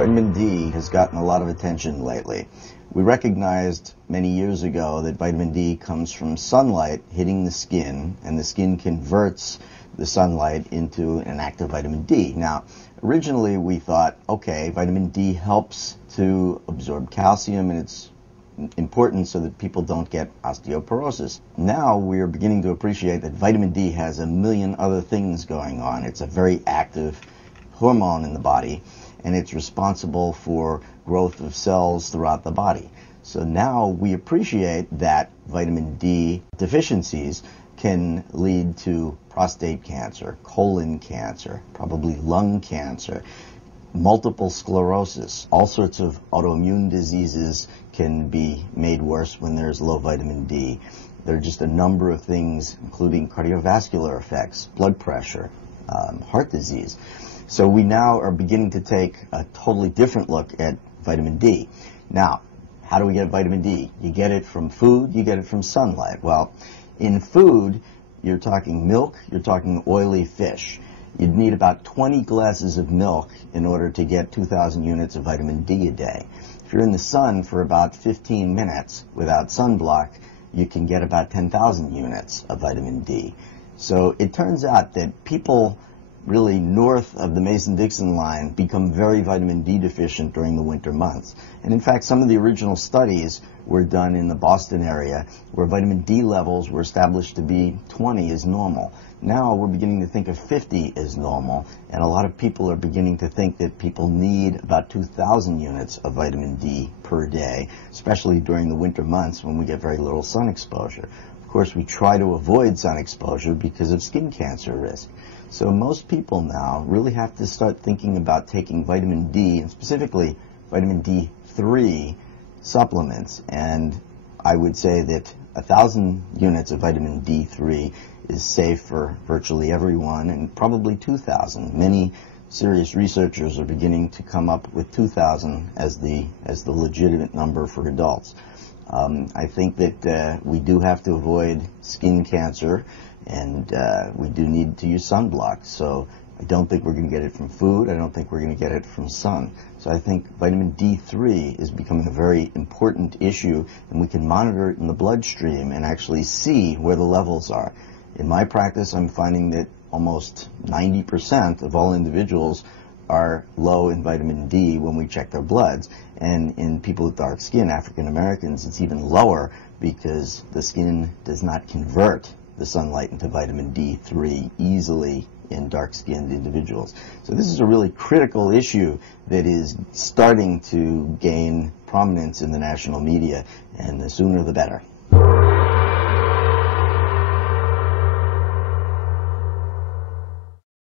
Vitamin D has gotten a lot of attention lately. We recognized many years ago that vitamin D comes from sunlight hitting the skin, and the skin converts the sunlight into an active vitamin D. Now, originally we thought, okay, vitamin D helps to absorb calcium, and it's important so that people don't get osteoporosis. Now we are beginning to appreciate that vitamin D has a million other things going on. It's a very active hormone in the body, and it's responsible for growth of cells throughout the body. So now we appreciate that vitamin D deficiencies can lead to prostate cancer, colon cancer, probably lung cancer, multiple sclerosis. All sorts of autoimmune diseases can be made worse when there's low vitamin D. There are just a number of things, including cardiovascular effects, blood pressure, heart disease. So we now are beginning to take a totally different look at vitamin D. Now, how do we get vitamin D? You get it from food, you get it from sunlight. Well, in food, you're talking milk, you're talking oily fish. You'd need about 20 glasses of milk in order to get 2,000 units of vitamin D a day. If you're in the sun for about 15 minutes without sunblock, you can get about 10,000 units of vitamin D. So it turns out that people really north of the Mason-Dixon line become very vitamin D deficient during the winter months. And in fact, some of the original studies were done in the Boston area where vitamin D levels were established to be 20 as normal. Now we're beginning to think of 50 as normal, and a lot of people are beginning to think that people need about 2,000 units of vitamin D per day, especially during the winter months when we get very little sun exposure. Of course, we try to avoid sun exposure because of skin cancer risk. So most people now really have to start thinking about taking vitamin D, and specifically vitamin D3 supplements. And I would say that 1,000 units of vitamin D3 is safe for virtually everyone, and probably 2,000. Many serious researchers are beginning to come up with 2,000 as the legitimate number for adults. I think that we do have to avoid skin cancer, and we do need to use sunblock. So I don't think we're going to get it from food. I don't think we're going to get it from sun. So I think vitamin D3 is becoming a very important issue, and we can monitor it in the bloodstream and actually see where the levels are. In my practice, I'm finding that almost 90% of all individuals are low in vitamin D when we check their bloods. And in people with dark skin, African Americans, it's even lower because the skin does not convert the sunlight into vitamin D3 easily in dark-skinned individuals. So this is a really critical issue that is starting to gain prominence in the national media, and the sooner the better.